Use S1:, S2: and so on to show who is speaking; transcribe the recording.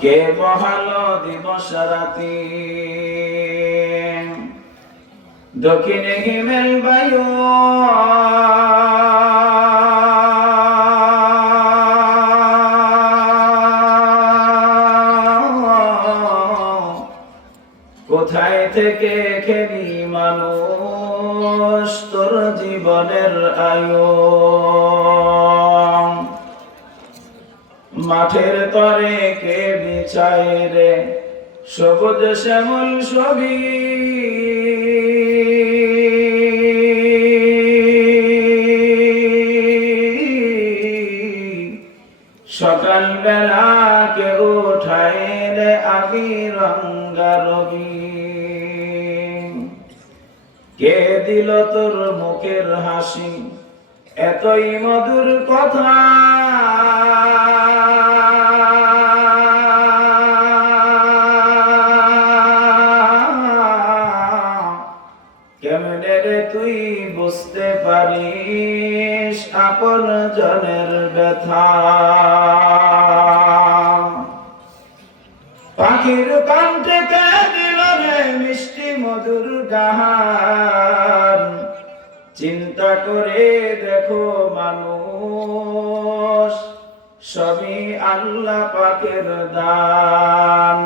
S1: কে বহালো দিবস রাতি? দক্ষিণে হিমেল বায়ু। কোথায় থেকে খেলি মানুষ তোর জীবনের আয়ু? মাঠের তরে কে বিছায় রে? সবুজ শ্যামল ছবি সকাল বেলা কে উঠায় রে আগি রঙ্গা রবি। কে দিল তোর মুখের হাসি? এতই মধুর কথা। কেমনে রে তুই বুঝতে পারিস আপন জনের ব্যথা? পাখির কণ্ঠে কে দিল রে মিষ্টি মধুর গান। চিন্তা করে দেখো মানুষ, সবই আল্লাহ পাকের দান।